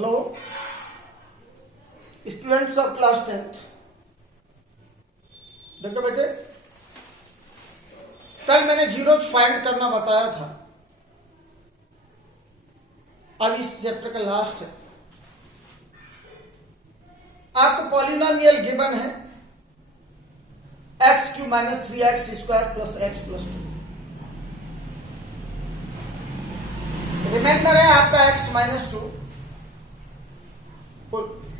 Hello students of class 10th। देखो बेटे, कल मैंने जीरोज फाइंड करना बताया था। अब इस चैप्टर का लास्ट है। आपको पॉलिनोमियल गिवन है X cube minus 3x square plus X plus 2। Remainder है आपका x माइनस 2,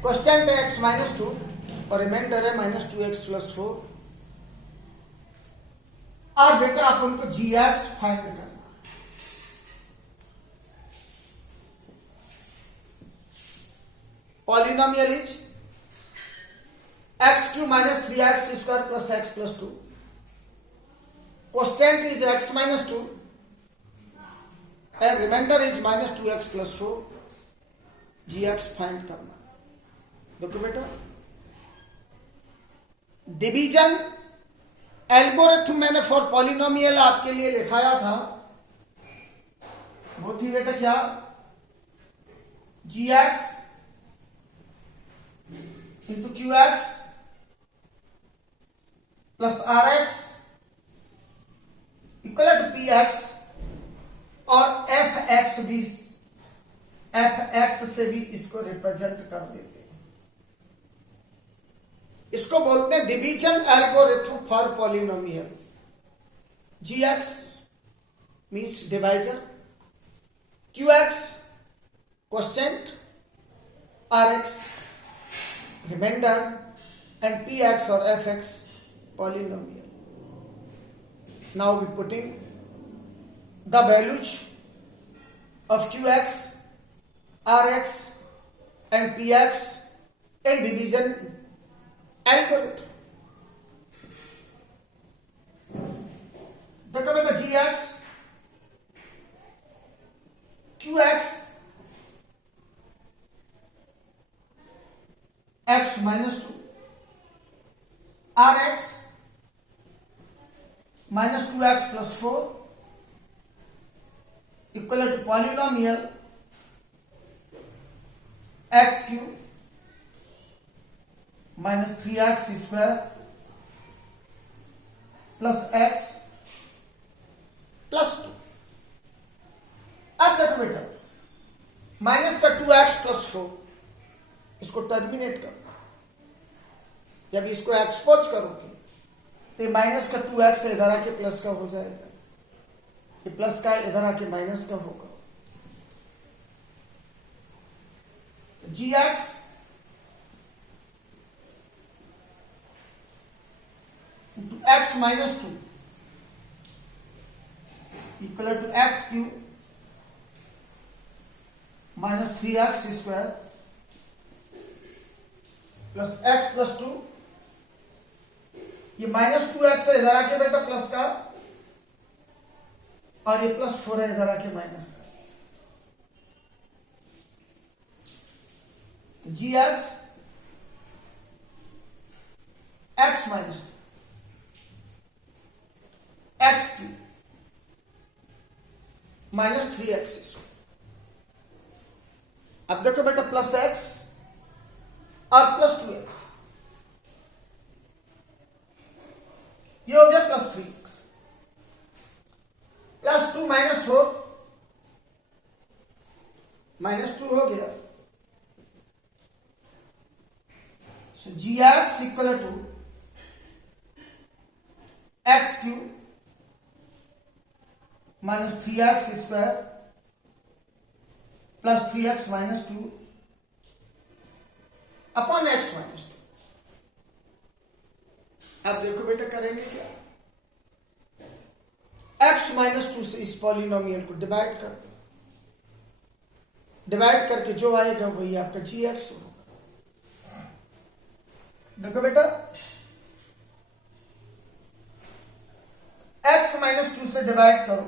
क्वेश्चन है x माइनस 2 और रिमाइंडर है माइनस 2x प्लस 4। और बेटा आप उनको gx फाइंड करना। Polynomial is X cube minus 3x square plus X plus 2। Question is x minus 2 and remainder is minus 2x plus 4। gx find करना। देखो बेटा, डिवीजन एल्गोरिथम मैंने फॉर पॉलिनोमियल आपके लिए लिखाया था। वो थी बेटा क्या, gx into qx plus rx equal to px और fx से भी इसको रिप्रेजेंट कर देते हैं। इसको बोलते हैं division algorithm for polynomial. gx means divisor, qx quotient, rx remainder and px और fx polynomial. Now we putting the values of qx, rx and px in division algorithm। देखो बेटा, gx qx x minus 2 rx minus 2x plus 4 equal to polynomial X cube minus 3x square plus X plus 2। अब देखो बेटा, minus का 2x plus 4 इसको terminate करना। जब इसको एक्सपोज करोगे तो माइनस का 2x इधर आके प्लस का हो जाएगा, ये प्लस का इधर आके माइनस का होगा। तो gx into X minus 2 equal to X cube minus 3x square plus X plus 2। ये माइनस 2x से इधर आके बेटा प्लस का और ये प्लस 4 है इधर आके माइनस का। gx x minus 2 x cube minus 3x। अब देखो बेटा, प्लस x और प्लस 2x, ये हो गया plus 3x plus 2 minus 4 minus 2 हो गया। So gx equal to X cube minus 3x square plus 3x minus 2 upon x minus 2। अब देखो बेटा, करेंगे क्या, x माइनस 2 से इस पॉलिनोमियल को डिवाइड कर दो। डिवाइड करके जो आएगा वही आपका gx होगा। देखो बेटा, x माइनस 2 से डिवाइड करो,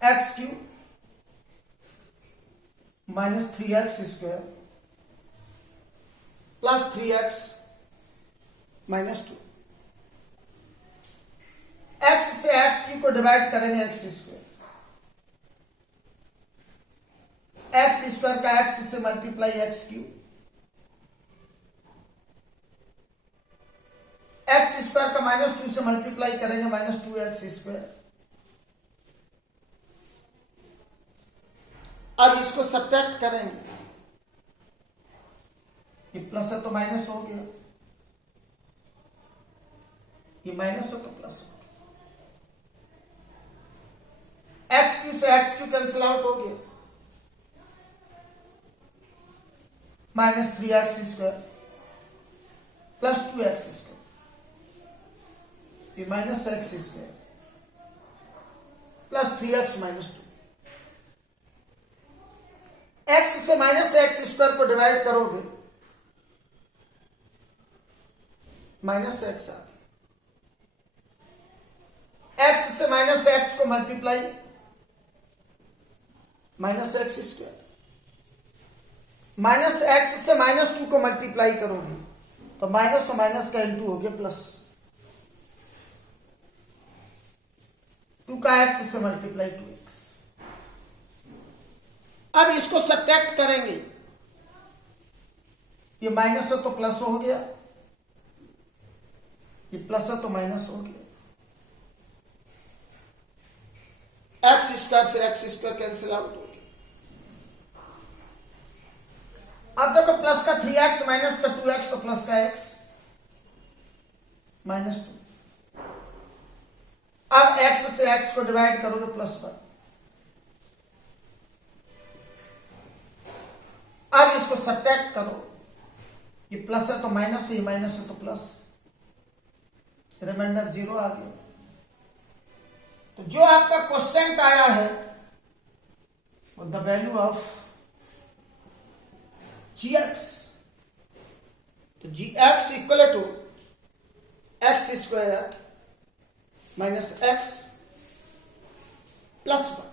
x cube minus 3x square plus 3x minus 2। x से एक्स क्यू को डिवाइड करेंगे एक्स स्क्वायर एक्स स्क्वायर का एक्स से multiply x cube, x square का -2 से मल्टीप्लाई करेंगे -2x²। अब इसको सब्ट्रैक्ट करेंगे, ये प्लस है तो माइनस हो गया, ये माइनस हो तो प्लस हो गया, x³ से x³ कैंसिल आउट हो गया, -3x² प्लस 2x², ये -x² प्लस 3x -2। x से -x² को डिवाइड करोगे -x आ गया, x से -x को मल्टीप्लाई -x², -x से -2 को मल्टीप्लाई करोगे तो माइनस और माइनस का इंटू हो गया प्लस, 2 का x से मल्टीप्लाई 2x। अब इसको सब्ट्रैक्ट करेंगे, ये माइनस है तो प्लस हो गया, ये प्लस है तो माइनस हो गया, x² से x² कैंसिल आउट हो गया। अब देखो प्लस का 3x माइनस का 2x तो प्लस का x -2। अब x से x को डिवाइड करोगे +1। अब इसको सब्ट्रैक्ट करो, ये प्लस है तो माइनस, ये माइनस है तो प्लस, रिमाइंडर 0 आ गया। तो जो आपका क्वेश्चन आया है वो द वैल्यू ऑफ gx, तो gx equal to x² - x +1।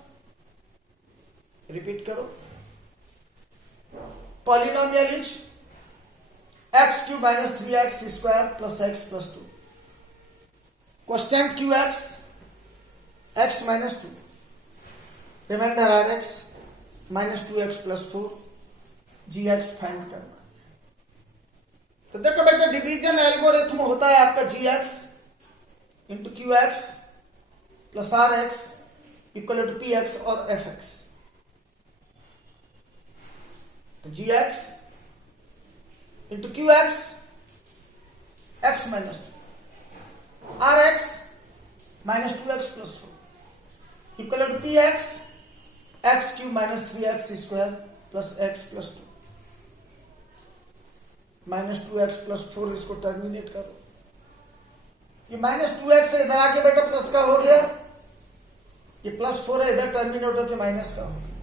Repeat करो, polynomial is x³ - 3x² + x + 2। Question qx x -2, remainder rx -2x + 4, gx find करना। तो देखो बेटा डिवीजन एल्गोरिथम होता है आपका gx into qx + rx equal to px और fx। तो gx into qx x -2, rx -2x + 4 equal to px x³ - 3x² + x + 2, -2x + 4। इसको टर्मिनेट करो, ये -2x है इधर आके बेटा प्लस का हो गया, ये +4 है इधर टर्मिनेट होकर माइनस का हो गया।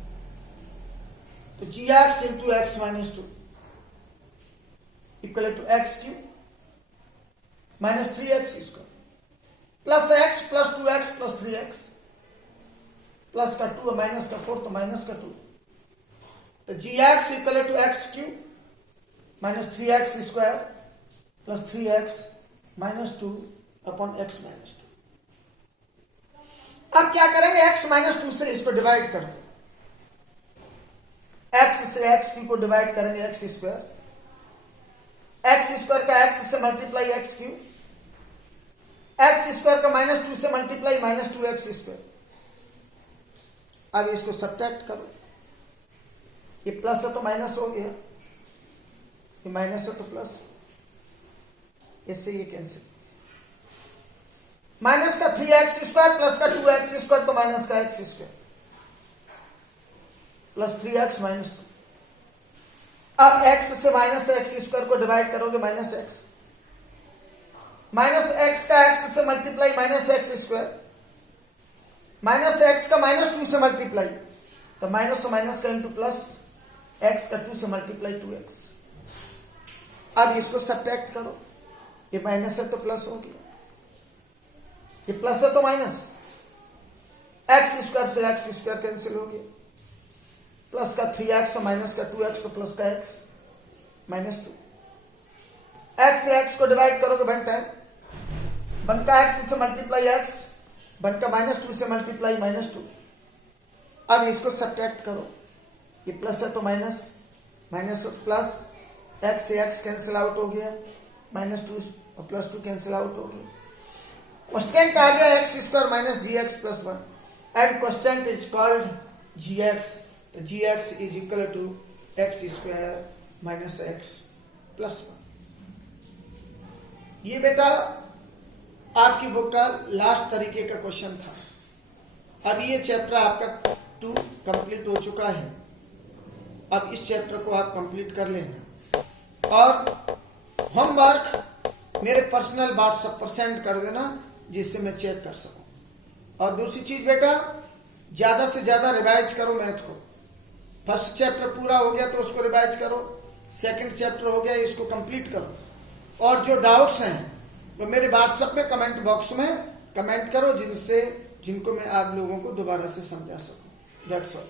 तो gx into x -2 equal to x³ - 3x² plus x + 2x + 3x plus का 2 माइनस का 4 तो माइनस का 2। तो gx equal to x³ - 3x² + 3x -2 upon x -2। अब क्या करेंगे, x -2 से इसको डिवाइड कर दो, x से x³ को डिवाइड करेंगे x², x² का x से मल्टीप्लाई x³, x² का -2 से मल्टीप्लाई -2x²। अब इसको सब्ट्रैक्ट करो, ये प्लस है तो माइनस हो गया, ये माइनस है तो प्लस, इससे ये कैंसिल, माइनस का 3x² प्लस का 2x² तो माइनस का x² प्लस 3x -2। अब x से -x² को डिवाइड करोगे -x, -x का x से मल्टीप्लाई -x², -x का -2 से मल्टीप्लाई तो माइनस और माइनस का इंटू प्लस, x का 2 से मल्टीप्लाई 2x। अब इसको सब्ट्रैक्ट करो, ये माइनस है तो प्लस हो गया, ये प्लस है तो माइनस, x² से x² कैंसिल हो गया, प्लस का 3x और माइनस का 2x तो प्लस का x -2। x से x को डिवाइड करोगे बनता है, बनता x से मल्टीप्लाई x, बनता -2 से मल्टीप्लाई -2। अब इसको सब्ट्रैक्ट करो, ये प्लस है तो माइनस, माइनस प्लस, एक्स से एक्स कैंसिल आउट हो गया, -2 और +2 कैंसिल आउट हो गया। क्वेश्चन आ गया x square minus g x plus 1 and question is called g x. तो g x is equal to x square minus x plus 1। ये बेटा आपकी बुक का लास्ट तरीके का क्वेश्चन था। अब ये चैप्टर आपका 2 कंप्लीट हो चुका है। अब इस चैप्टर को आप कंप्लीट कर लेना और होमवर्क मेरे पर्सनल व्हाट्सएप पर सेंड कर देना जिससे मैं चेक कर सकूं। और दूसरी चीज बेटा, ज्यादा से ज्यादा रिवाइज करो मैथ को। फर्स्ट चैप्टर पूरा हो गया तो उसको रिवाइज करो, सेकंड चैप्टर हो गया इसको कंप्लीट करो। और जो डाउट्स हैं वो मेरे व्हाट्सएप में कमेंट बॉक्स में कमेंट करो जिनको मैं आप लोगों को दोबारा से समझा सकूं। That's all.